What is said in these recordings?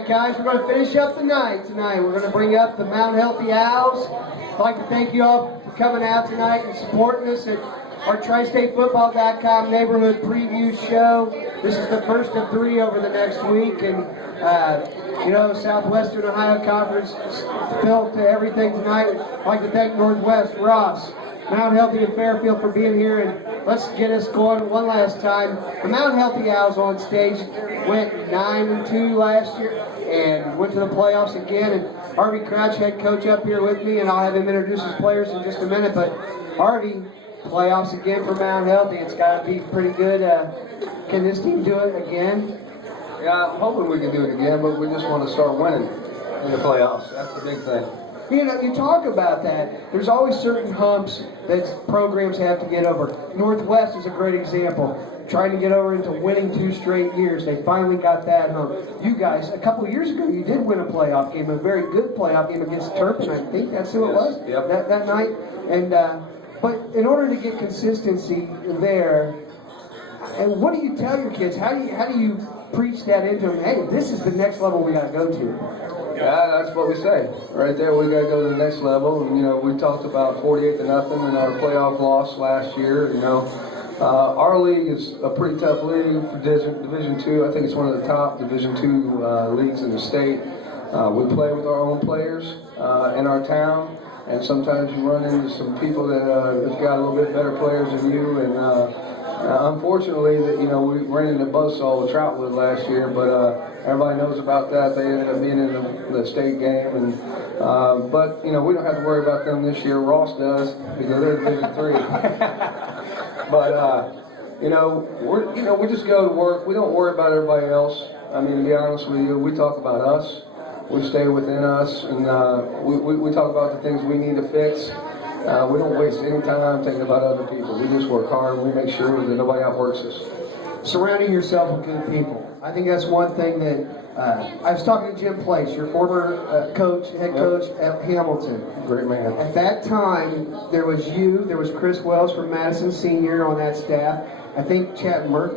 right, guys, we're going to finish up the night tonight. We're going to bring up the Mount Healthy Owls. I'd like to thank you all for coming out tonight and supporting us at our tristatefootball.com neighborhood preview show. This is the first of 3 over the next week, and you know, Southwestern Ohio Conference is filled to everything tonight. I'd like to thank Northwest, Ross, Mount Healthy, and Fairfield for being here, and let's get us going one last time. The Mount Healthy Owls on stage went 9-2 last year and went to the playoffs again. And Arvie Crouch, head coach, up here with me, and I'll have him introduce his players in just a minute. But Arvie, playoffs again for Mount Healthy. It's got to be pretty good. Can this team do it again? Yeah, I'm hoping we can do it again, but we just want to start winning in the playoffs. That's the big thing. You know, you talk about that. There's always certain humps that programs have to get over. Northwest is a great example. Trying to get over into winning 2 straight years. They finally got that hump. You guys, a couple of years ago, you did win a playoff game, a very good playoff game against Turpin. I think that's who it was. Yep. That night. And but in order to get consistency there, and what do you tell your kids? How do you preach that into them? Hey, this is the next level we got to go to. Yeah, that's what we say. Right there, we got to go to the next level. And, you know, we talked about 48-0 in our playoff loss last year. You know, our league is a pretty tough league for Division II. I think it's one of the top Division II leagues in the state. We play with our own players in our town, and sometimes you run into some people that have got a little bit better players than you. And unfortunately, that, you know, we ran into buzzsaw with Troutwood last year, but everybody knows about that. They ended up being in the state game, and but you know, we don't have to worry about them this year. Ross does, because they're Division III. But you know, we just go to work. We don't worry about everybody else. I mean, to be honest with you, we talk about us. We stay within us, and we talk about the things we need to fix. We don't waste any time thinking about other people. We just work hard, and we make sure that nobody outworks us. Surrounding yourself with good people. I think that's one thing that I was talking to Jim Place, your former head coach at Hamilton. Great man. At that time, there was you, there was Chris Wells from Madison Senior on that staff. I think Chad Murphy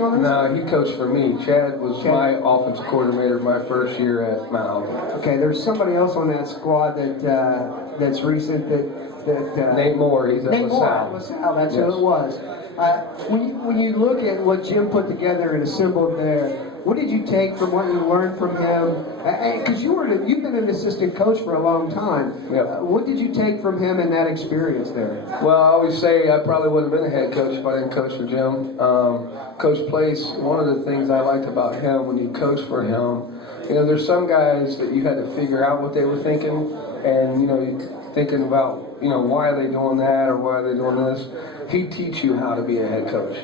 on this? No, he coached for me. Chad was my offensive coordinator my first year at Mount. Okay, there's somebody else on that squad that's recent that Nate Moore. He's at Nate LaSalle. Moore, LaSalle. That's who it was. When you look at what Jim put together and assembled there, what did you take from what you learned from him? Because you've been an assistant coach for a long time. Yep. What did you take from him in that experience there? Well, I always say I probably wouldn't have been a head coach if I didn't coach for Jim. Coach Place, one of the things I liked about him when you coach for him, you know, there's some guys that you had to figure out what they were thinking, and, you know, thinking about, you know, why are they doing that or why are they doing this. He'd teach you how to be a head coach.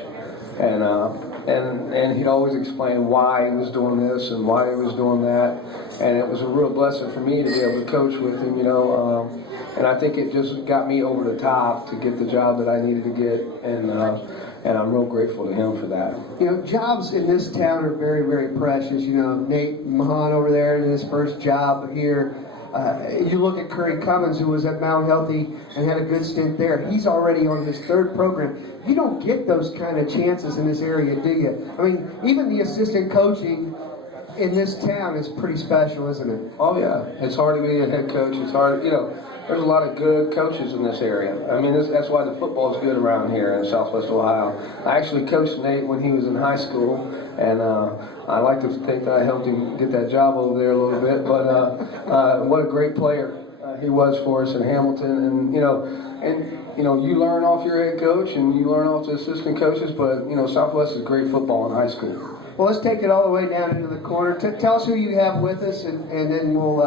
And he'd always explain why he was doing this and why he was doing that. And it was a real blessing for me to be able to coach with him, you know. And I think it just got me over the top to get the job that I needed to get. And I'm real grateful to him for that. You know, jobs in this town are very, very precious. You know, Nate Mahan over there in his first job here. You look at Curry Cummins, who was at Mount Healthy and had a good stint there. He's already on his 3rd program. You don't get those kind of chances in this area, do you? I mean, even the assistant coaching in this town is pretty special, isn't it? Oh, yeah. It's hard to be a head coach. It's hard, you know, there's a lot of good coaches in this area. I mean, that's why the football is good around here in Southwest Ohio. I actually coached Nate when he was in high school, and I like to think that I helped him get that job over there a little bit, but what a great player he was for us in Hamilton. And you know, you learn off your head coach and you learn off the assistant coaches, but you know, Southwest is great football in high school. Well, let's take it all the way down into the corner. Tell us who you have with us, and then we'll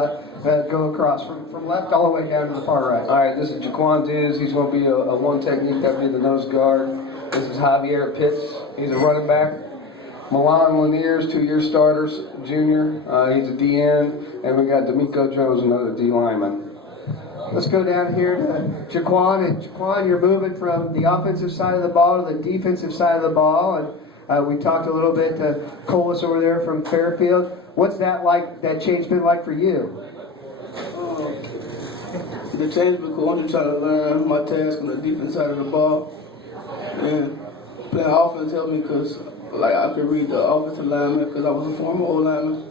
go across from left all the way down to the far right. All right, this is Jaquan Diz. He's going to be a one technique. That'll be the nose guard. This is Javier Pitts. He's a running back. Milan Laniers, 2-year starters, junior. He's a DN. And we got D'Amico Jones, another D lineman. Let's go down here to Jaquan. And Jaquan, you're moving from the offensive side of the ball to the defensive side of the ball. And we talked a little bit to Colas over there from Fairfield. What's that like? That change been like for you? The change been cool. I'm just trying to learn my task on the defense side of the ball. And playing offense helped me because, like, I could read the offensive lineman because I was a former O lineman.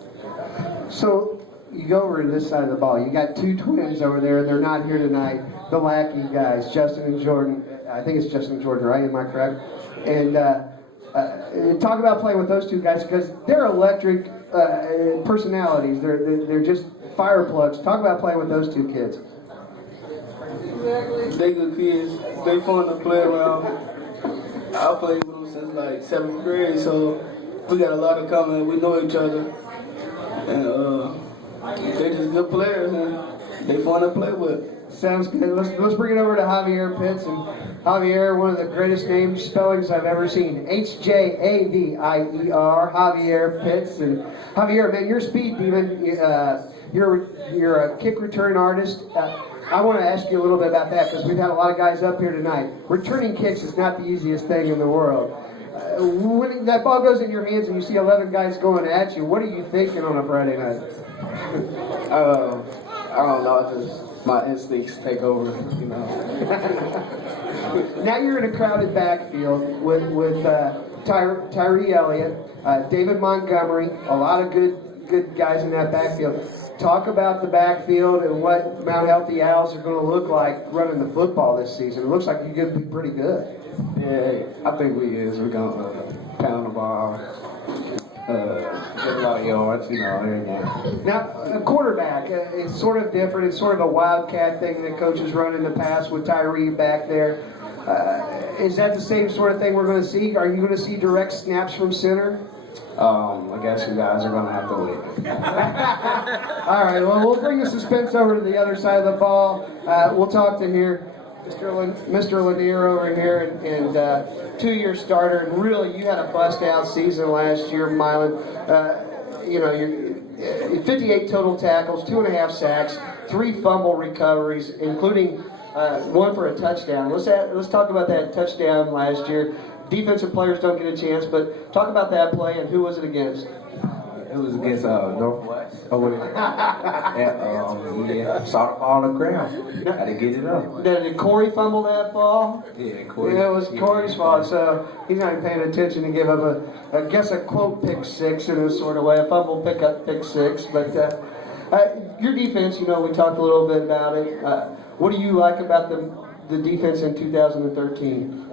So you go over to this side of the ball. You got two twins over there. They're not here tonight. The Lackey guys, Justin and Jordan. I think it's Justin and Jordan, right? Am I correct? And talk about playing with those two guys because they're electric personalities. They're just fire plugs. Talk about playing with those two kids. They good kids. They fun to play around. I played with them since like 7th grade, so we got a lot in common. We know each other. And they just good players and they fun to play with. Sounds good. Let's bring it over to Javier Pitts. And Javier, one of the greatest name spellings I've ever seen. H-J-A-V-I-E-R. Javier Pitts. And Javier, man, you're a speed demon. You're a kick return artist. I want to ask you a little bit about that because we've had a lot of guys up here tonight. Returning kicks is not the easiest thing in the world. When that ball goes in your hands and you see 11 guys going at you, what are you thinking on a Friday night? I don't know. Just my instincts take over, you know. Now you're in a crowded backfield with Tyree Elliott, David Montgomery, a lot of good guys in that backfield. Talk about the backfield and what Mount Healthy Owls are going to look like running the football this season. It looks like you're going to be pretty good. Yeah, I think we is. We're going to pound the ball, get a lot of yards, you know, every game. Now, a quarterback is sort of different. It's sort of a wildcat thing that coaches run in the past with Tyree back there. Is that the same sort of thing we're going to see? Are you going to see direct snaps from center? I guess you guys are going to have to wait. All right, well, we'll bring the suspense over to the other side of the ball. We'll talk to Mr. Lanier over here, and 2-year starter. And really, you had a bust-out season last year, Milan. You're 58 total tackles, 2.5 sacks, 3 fumble recoveries, including one for a touchdown. Let's talk about that touchdown last year. Defensive players don't get a chance, but talk about that play and who was it against? It was against Northwest. Yeah, saw the ball on the ground. Had to get it up. Did Corey fumble that ball? Yeah, Corey. Yeah, it was Corey's fault, so he's not even paying attention to give up a quote pick six in a sort of way, a fumble pick up pick six. But your defense, we talked a little bit about it. What do you like about the defense in 2013?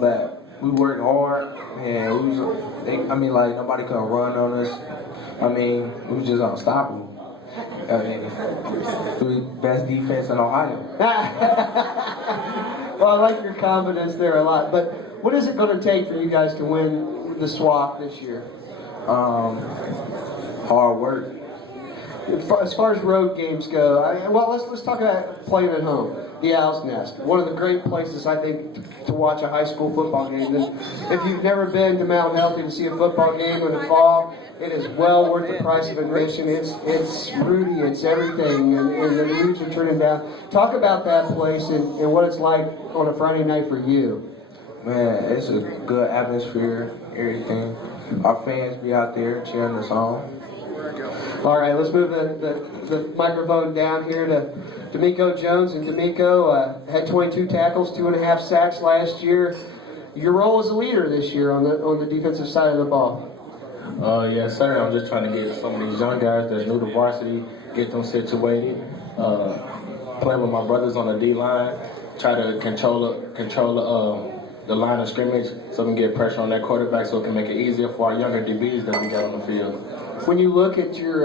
That we worked hard and nobody could run on us. We was just unstoppable. The best defense in Ohio. Well, I like your confidence there a lot. But what is it going to take for you guys to win the SWAC this year? Hard work. As far as road games go, let's talk about playing at home. The Owl's Nest, one of the great places I think to watch a high school football game. And if you've never been to Mount Healthy to see a football game in the fall, it is well worth the price of admission. It's Rudy, it's everything, and the leaves are turning down. Talk about that place and what it's like on a Friday night for you. Man, it's a good atmosphere, everything. Our fans be out there cheering us on. All right, let's move the microphone down here to D'Amico Jones. And D'Amico had 22 tackles, 2.5 sacks last year. Your role as a leader this year on the defensive side of the ball. Yes, sir. I'm just trying to get some of these young guys that's new to varsity, get them situated, playing with my brothers on the D-line, try to control the line of scrimmage so we can get pressure on that quarterback so it can make it easier for our younger DBs that we got on the field. When you look at your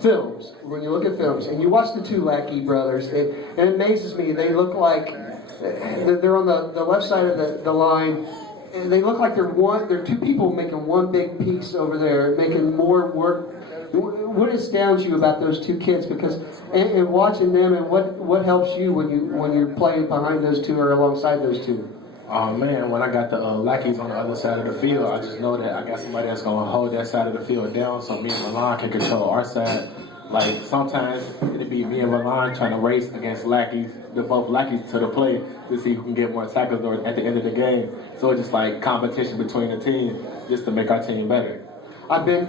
films, and you watch the two Lackey brothers, it amazes me. They look like they're on the left side of the line, and they look like they're two people making one big piece over there, making more work. What astounds you about those two kids? Because and watching them, and what helps you when you're playing behind those two or alongside those two? Oh man, when I got the Lackeys on the other side of the field, I just know that I got somebody that's going to hold that side of the field down so me and Milan can control our side. Like sometimes it'd be me and Milan trying to race against Lackeys, both Lackeys to the plate to see who can get more tackles at the end of the game. So it's just like competition between the teams just to make our team better. I've been